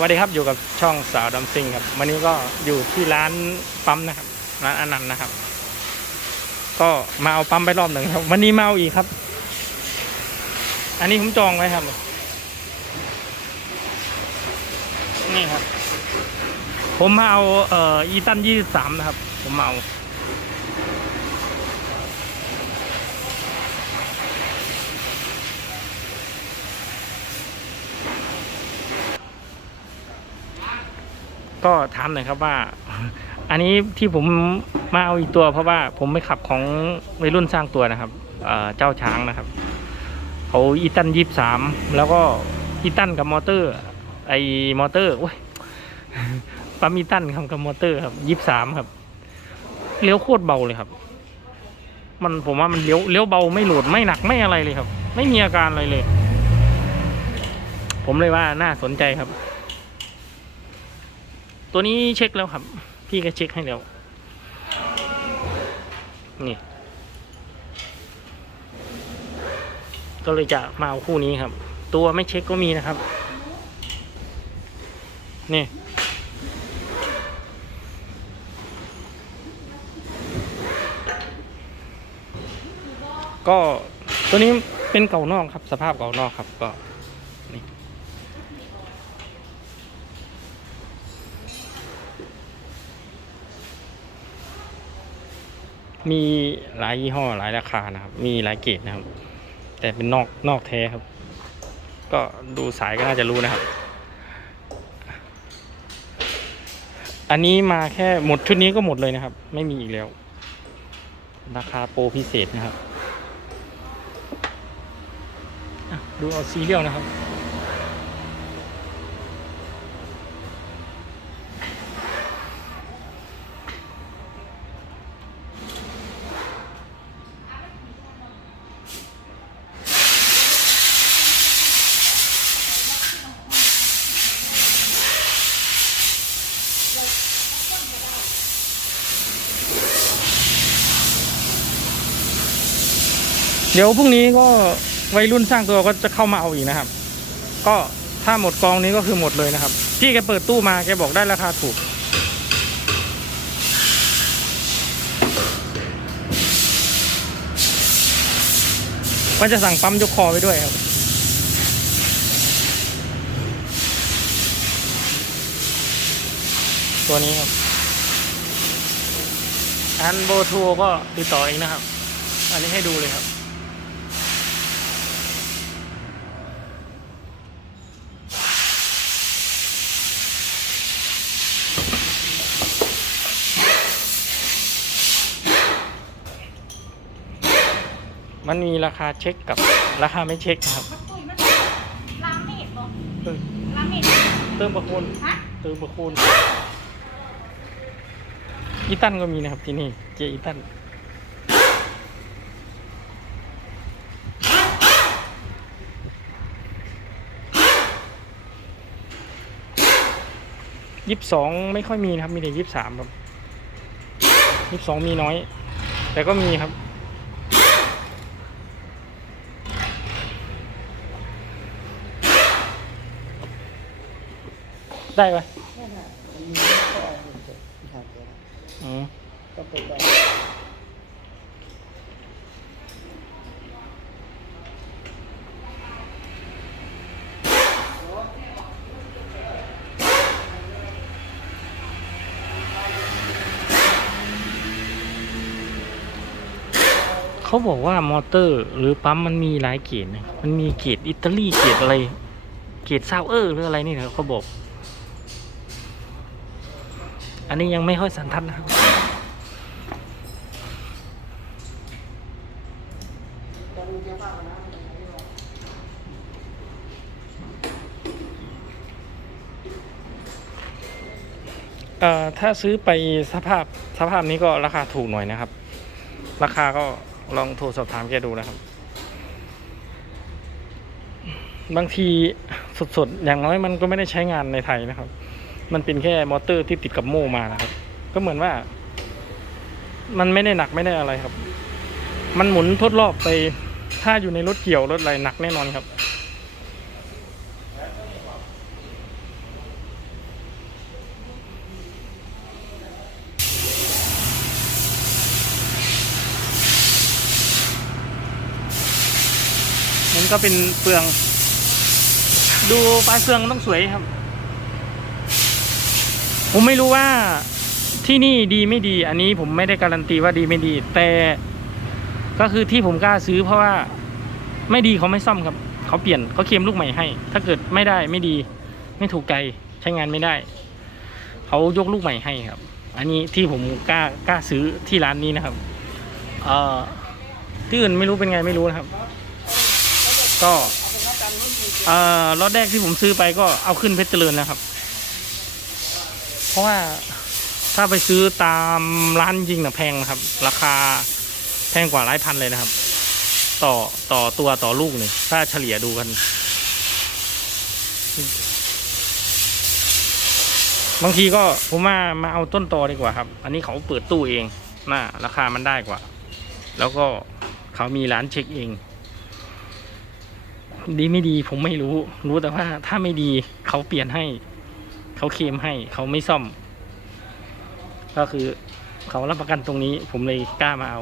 วัสดีครับอยู่กับช่องสาวดำซิงครับวันนี้ก็อยู่ที่ร้านปั๊มนะครับร้านอนันต์นะครับ ก็มาเอาปั๊มไปรอบหนึ่งครับ วันนี้มาเอาอีกครับ อันนี้ผมจองไว้ครับ นี่ครับ ผมมาเอาเอ่ออีตันยี่สิบสามนะครับ ผมมาเอา ก็ถามหน่อยครับว่า อันนี้ที่ผมมาเอาอีกตัวเพราะว่าผมไม่ขับของวัยรุ่นสร้างตัวนะครับเอเจ้าช้างนะครับเขาอีตันยี่สามแล้วก็อีตันกับมอเตอร์ ไอมอเตอร์โอ้ยปั๊มอีตันครับกับมอเตอร์ครับยี่สามครับเลี้ยวโคตรเบาเลยครับ มันผมว่ามันเลี้ยวเลี้ยวเบาไม่โหลดไม่หนักไม่อะไรเลยครับ ไม่มีอาการอะไรเลย ผมเลยว่าน่าสนใจครับ ตัวนี้เช็คแล้วครับ พี่ก็เช็คให้แล้ว นี่ ก็เลยจะมาเอาคู่นี้ครับ ตัวไม่เช็คก็มีนะครับ นี่ก็ตัวนี้เป็นเก่านอกครับ สภาพเก่านอกครับก็ มีหลายยี่ห้อหลายราคานะครับ มีหลายเกรดนะครับ แต่เป็นนอกนอกแท้ครับ ก็ดูสายก็น่าจะรู้นะครับ อันนี้มาแค่หมดชุดนี้ก็หมดเลยนะครับ ไม่มีอีกแล้ว ราคาโปรพิเศษนะครับดูเอาซีเรียลนะครับ เดี๋ยวพรุ่งนี้ก็วัยรุ่นสร้างตัวก็จะเข้ามาเอาอีกนะครับ ก็ถ้าหมดกองนี้ก็คือหมดเลยนะครับ พี่แกเปิดตู้มาแกบอกได้ราคาถูก ว่าจะสั่งปั๊มยกคอไปด้วยครับตัวนี้ครับ อันโบทูก็ติดต่อเองนะครับ อันนี้ให้ดูเลยครับ มันมีราคาเช็คกับราคาไม่เช็คครับมันปุ๋ยมันล้างเม็ดบ่เออล้างเม็ดเติมประคุณฮะเติมประคุณอีตันก็มีนะครับที่นี่เจอีตันยี่สิบสองไม่ค่อยมีนะครับ มีแต่ยี่สิบสามครับยี่สิบสองมีน้อย แต่ก็มีครับ ได้ไหมอืมเปิดได้เขาบอกว่ามอเตอร์ หรือปั๊มมันมีหลายเกรดนะมันมีเกรดอิตาลีเกรดอะไร เกรดซาวเออร์หรืออะไรนี่นะเขาบอก อันนี้ยังไม่ค่อยสันทัดนะครับเอ่อถ้าซื้อไปสภาพสภาพนี้ก็ราคาถูกหน่อยนะครับ ราคาก็ลองโทรสอบถามแกดูนะครับ บางทีสดๆ อย่างน้อยมันก็ไม่ได้ใช้งานในไทยนะครับ มันเป็นแค่มอเตอร์ที่ติดกับโม่มานะครับ ก็เหมือนว่า มันไม่ได้หนักไม่ได้อะไรครับ มันหมุนทดรอบไป ถ้าอยู่ในรถเกี่ยวรถอะไรหนักแน่นอนครับ มันก็เป็นเปลือง ดูปลาเสืองต้องสวยครับ ผมไม่รู้ว่าที่นี่ดีไม่ดี อันนี้ผมไม่ได้การันตีว่าดีไม่ดี แต่ก็คือที่ผมกล้าซื้อเพราะว่าไม่ดีเขาไม่ซ่อมครับ เขาเปลี่ยนเขาเคลมลูกใหม่ให้ ถ้าเกิดไม่ได้ไม่ดี ไม่ถูกใจใช้งานไม่ได้ เขายกลูกใหม่ให้ครับ อันนี้ที่ผมกล้ากล้าซื้อที่ร้านนี้นะครับ เอ่อที่อื่นไม่รู้เป็นไงไม่รู้นะครับ ก็เอ่อรถแรกที่ผมซื้อไปก็เอาขึ้นเพชรเจริญแล้วครับ ราะว่าถ้าไปซื้อตามร้านจริงนะแพงนะครับ ราคาแพงกว่าหลายพันเลยนะครับ ต่อต่อตัวต่อลูกเนี่ยถ้าเฉลี่ยดูกันบางทีก็ผมมามาเอาต้นตอดีกว่าครับ อันนี้เขาเปิดตู้เองน่าราคามันได้กว่า แล้วก็เขามีร้านเช็คเอง ดีไม่ดีผมไม่รู้ รู้แต่ว่าถ้าไม่ดีเขาเปลี่ยนให้ เขาเคลมให้เขาไม่ซ่อม ก็คือเขารับประกันตรงนี้ ผมเลยกล้ามาเอา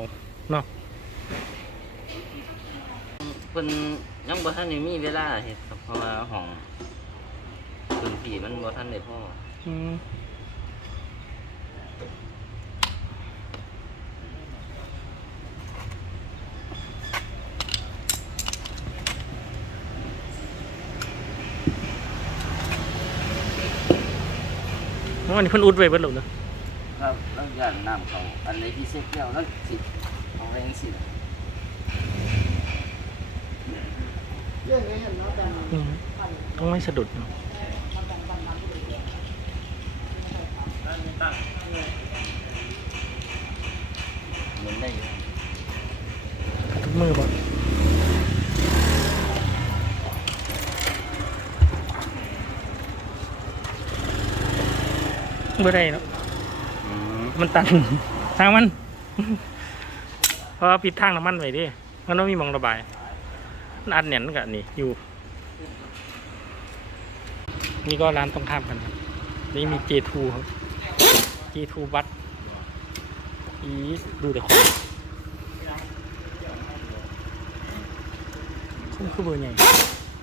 เนาะเพิ่นยังบ่ทันได้มีเวลาเฮ็ดครับเพราะว่าห้องพื้นที่มันบ่ทันได้พออืม วันนี้เพิ่นอุดไว้เบิดหรอเนอะครับแล้วย่านน้ำเขาอันไหนที่เซ็กแล้วแล้วสิเอาไว้จังซี่เรื่องนี้เห็นแล้วแต่อืมต้องไม่สะดุดเนอะเหมือนได้อยู่ทุกมือบ่ เมื่อไรเนาะอืมมันตันทางมันเพราะว่าปิดทางน้ำมันไว้ดิมันต้องมีหมองระบายมันอัดเหนียนกับนี่อยู่ นี่ก็ร้านตรงข้ามกันครับ นี่มี J2 ครับ J2 บัตอีดูแต่คนคุ้มคือเบอร์ใหญ่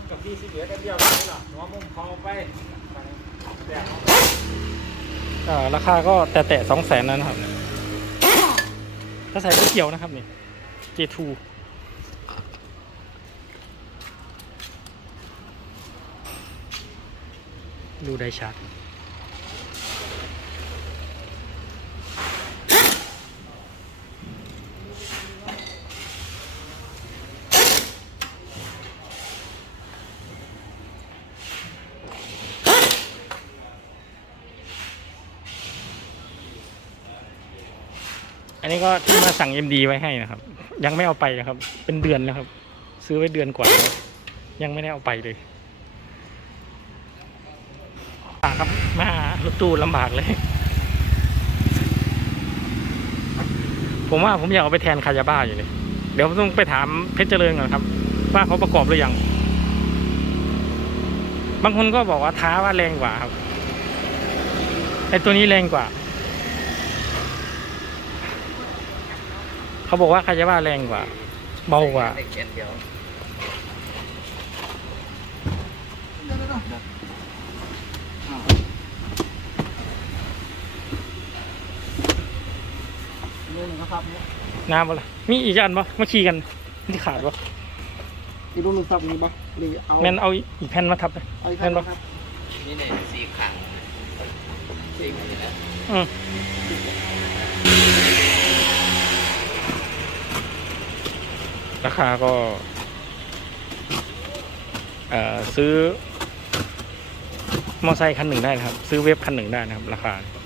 กับพี่สิเหลือกันเดียวเลยเหรอหัวมุมเขาไปแต่เขาเอ่อ ราคาก็แตะๆสองแสนนั่นครับ ถ้าใส่ไม่เกี่ยวนะครับนี่ J2 ดูได้ชัด นี้ก็ที่มาสั่ง MD ไว้ให้นะครับ ยังไม่เอาไปนะครับ เป็นเดือนแล้วครับ ซื้อไว้เดือนกว่าแล้วยังไม่ได้เอาไปเลยลำบาครับมารถตู้ลำบากเลย ผมว่าผมอยากเอาไปแทนคายาบ้าอยู่เลยเดี๋ยวผมต้องไปถามเพชรเจริญก่อนครับ ว่าเขาประกอบหรือยัง บางคนก็บอกว่าท้าว่าแรงกว่าครับไอตัวนี้แรงกว่า เขาบอกว่าคายาบ้าแรงกว่า เบากว่าได้แค่เดียวเรื่องนะครับเนี่ยน้ำบ่ละมีอีกอันปะมาขี่กันที่ขาดปะอีกรูปหนึ่งครับมีปะหรือเอาแมนเอาอีกแผ่นมาทับเลยเอาอีกแม่นปะครับนี่เนี่ยสี่ขังสี่ขังนี่นะอืม ราคาก็ซื้อมอไซค์คันหนึ่งได้นะครับ ซื้อเว็บคันหนึ่งได้นะครับ ราคาเ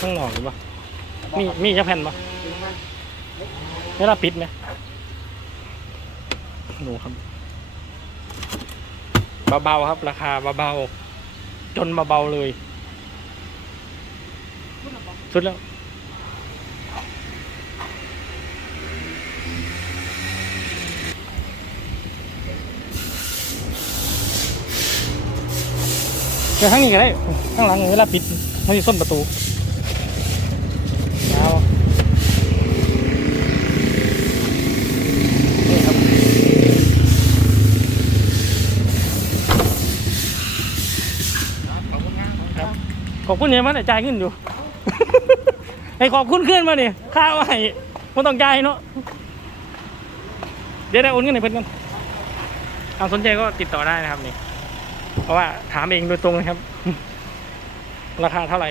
ข้างนอกหรือเปล่ามีมีจะแผ่นปะเป็นมันเวลาปิดไหมดูครับเบาๆครับ ราคาเบาๆจนเบาๆเลย สุดแล้วเดี๋ยวข้างนี้ก็ได้ข้างหลังเวลาปิดไม่ได้ส้นประตูยาวนี่ครับ ครับ ขอบคุณเนี่ยมันจ่ายเงินอยู่ ให้ขอบคุณขึ้นมาเนี่ยค่าเอาให้ไม่ต้องจ่ายเนาะเดี๋ยวได้โอนเงินให้เพื่อนกันเอาสนใจก็ติดต่อได้นะครับนี่ เพราะว่าถามเองโดยตรงนะครับ ราคาเท่าไหร่